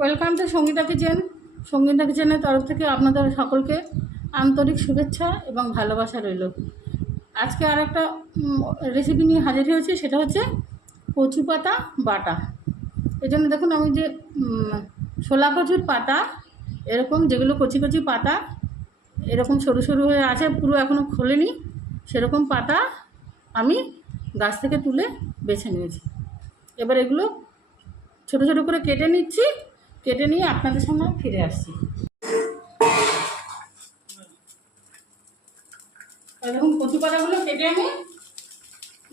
Welcome to Sangeeta Kitchen. Sangeeta কিচেনের তরফ থেকে আপনাদের সকলকে আন্তরিক শুভেচ্ছা এবং ভালোবাসা রইল। আজকে আর একটা রেসিপি নিয়ে হাজির হয়েছি, সেটা হচ্ছে কচু পাতা বাটা। এই জন্য দেখুন আমি যে শোলা কচুর পাতা, এরকম যেগুলো কচি কচি পাতা এরকম সরু সরু হয়ে আছে, পুরো এখনও খোলেনি, সেরকম পাতা আমি গাছ থেকে তুলে বেছে নিয়েছি। এবার এগুলো ছোটো ছোটো করে কেটে নিচ্ছি, কেটে নিয়ে আপনাদের সামনে ফিরে আসছি। দেখুন কচু পাতাগুলো কেটে আমি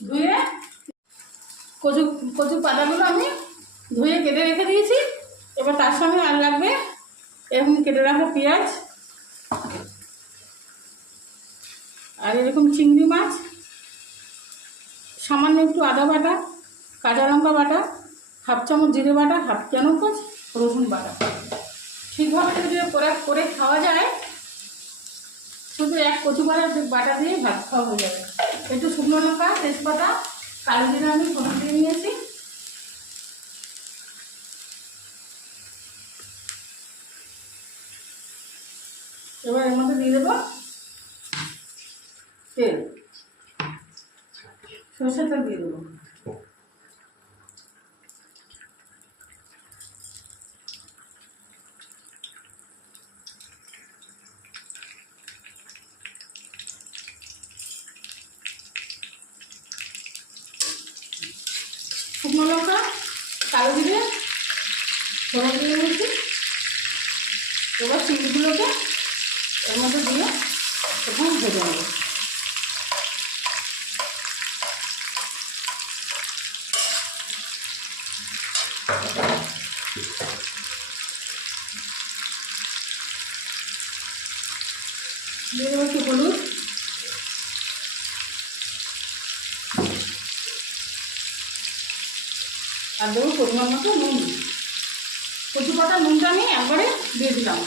ধুয়ে কচু পাতাগুলো আমি ধুয়ে কেটে রেখে দিয়েছি। এবার তার সঙ্গে আর লাগবে এরকম কেটে রাখা পেঁয়াজ, আর এরকম চিংড়ি মাছ, সামান্য একটু আদা বাটা, কাঁচা লঙ্কা বাটা, হাফ চামচ জিরে বাটা, হাফ চামচ রসুন বাটা। ঠিকভাবে যদি করে খাওয়া যায়, শুধু এক কচু পাতার বাটা দিয়ে ভাত খাওয়া হয়ে যাবে। একটু শুকনো লঙ্কা, তেজপাতা, কালো জিরা আমি ফোড়ন দিয়ে নিয়েছি। এবার এর মধ্যে দিয়ে দেবো তেল, সরষের তেল দিয়ে দেবো। শুকনো লঙ্কা, কালো জিরে ফোড়ন দিয়ে নিয়েছি। এবার চিংড়িগুলোকে এর মধ্যে দিয়ে এখন ভেজে নেব। দিয়ে দেবো একটু হলুদ, আর দেবো পরিমাণ মতো নুন। কচু পাতা নুনটা আমি একবারে দিয়ে দিলাম।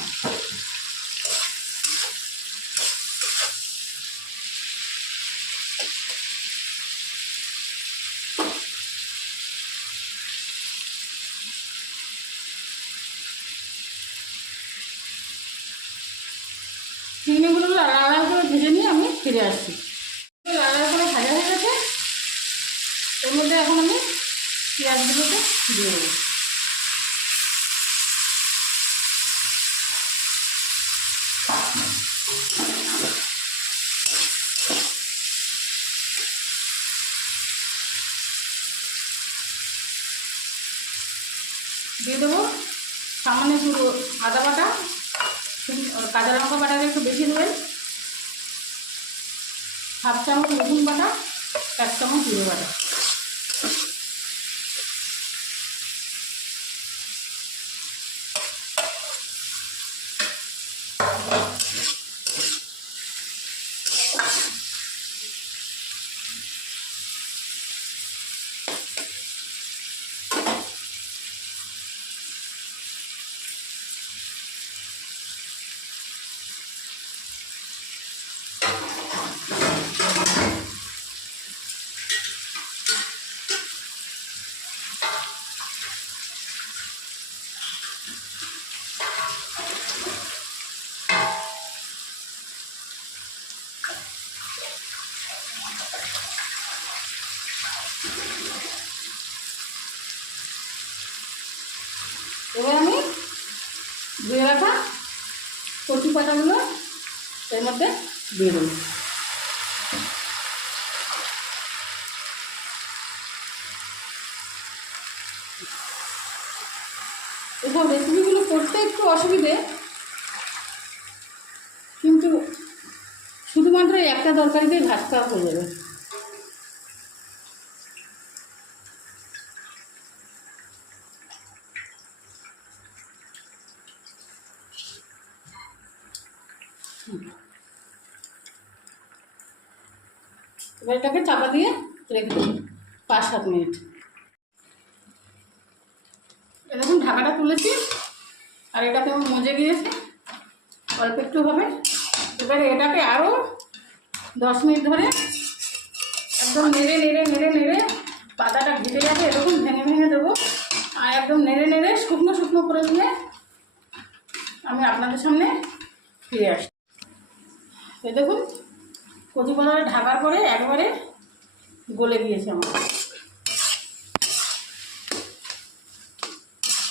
চিংড়িগুলো লাল লাল করে ভেজে নিয়ে আমি ফিরে আসছি। লাল লাল করে ভাজা হয়ে গেছে, এর মধ্যে এখন আমি পেঁয়াজগুলোকে দিয়ে দেবো। দিয়ে দেবো সামান্য একটু আদা বাটা, কাঁচা লঙ্কা বাটাটা একটু বেশি দেবেন, হাফ চামচ রসুন বাটা, এক চামচ জিরে বাটা। এবার আমি ধুয়ে রাখা কচু পাতাগুলো এর মধ্যে দিয়ে দেবো। এসব রেসিপিগুলো করতে একটু অসুবিধে, কিন্তু শুধুমাত্র একটা তরকারিতেই ভাত খাওয়া হয়ে যাবে। এবার এটাকে চাপা দিয়ে রেখে দেবো 5-7 মিনিট। দেখুন ঢাকাটা তুলেছি, আর এটাকে আমার মজে গিয়েছে, অল্প একটু হবে। এবারে এটাকে আরও 10 মিনিট ধরে একদম নেড়ে নেড়ে নেড়ে নেড়ে পাতাটা ঘেটে যাবে, এরকম ভেঙে ভেঙে দেবো। আর একদম নেড়ে নেড়ে শুকনো শুকনো শুকনো করে নিয়ে আমি আপনাদের সামনে ফিরে আসি। এই দেখুন কচু পাতাটা ঢাকার পরে একবারে গলে গিয়েছে আমার।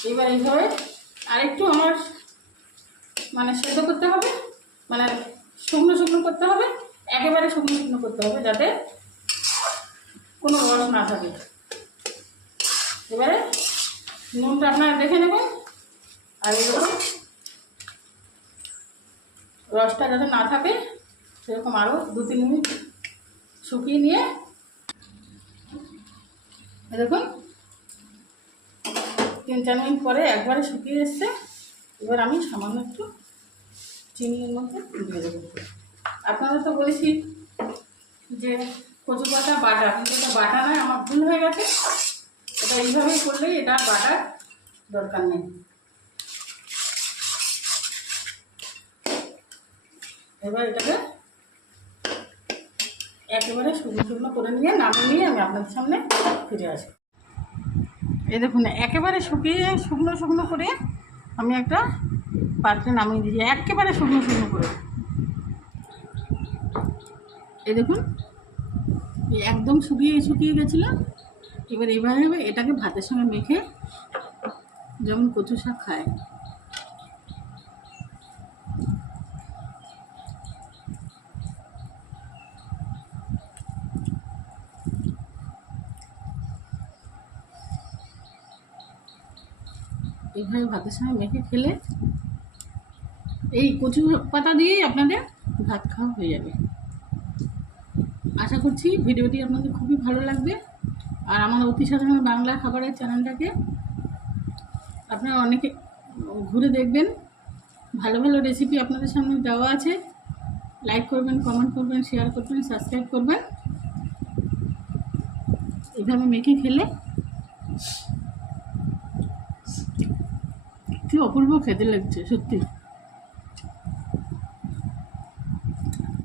এবার এইভাবে আরেকটু আমার মানে সেদ্ধ করতে হবে, মানে শুকনো শুকনো করতে হবে, একেবারে শুকনো শুকনো করতে হবে যাতে কোনো রস না থাকে। এবারে নুনটা আপনারা দেখে নেবেন। আর এরকম রসটা যাতে না থাকে সেরকম আরও 2-3 মিনিট শুকিয়ে নিয়ে দেখুন 3-4 মিনিট পরে একবারে শুকিয়ে এসছে। এবার আমি সামান্য একটু চিনির মধ্যে দিয়ে দেবো। আপনাদের তো বলেছি যে কচু পাতা বাটা, কিন্তু এটা বাটা নয়, আমার ভুল হয়ে গেছে। এটা এইভাবেই করলেই, এটা বাটার দরকার নেই। এবার এটাকে একেবারে শুকনো শুকনো করে নিয়ে নামিয়ে নিয়ে আমি আপনাদের সামনে ফিরে আসি। এই দেখুন একেবারে শুকিয়ে শুকনো শুকনো করে আমি একটা পাত্রে নামিয়ে দিয়েছি, একেবারে শুকনো শুকনো করে। এই দেখুন একদম শুকিয়ে শুকিয়ে গেছিলো। এবার এইভাবে এটাকে ভাতের সঙ্গে মেখে, যেমন কচু শাক খায়, এইভাবে ভাতের সঙ্গে মেখে খেলে এই কচু পাতা দিয়েই আপনাদের ভাত খাওয়া হয়ে যাবে। আশা করছি ভিডিওটি আপনাদের খুবই ভালো লাগবে। আর আমার অতি সাধারণ বাংলা খাবারের চ্যানেলটাকে আপনারা অনেকে ঘুরে দেখবেন। ভালো ভালো রেসিপি আপনাদের সামনে দেওয়া আছে। লাইক করবেন, কমেন্ট করবেন, শেয়ার করবেন, সাবস্ক্রাইব করবেন। এইভাবে মেখে খেলে কি অপূর্ব খেতে লাগছে সত্যি।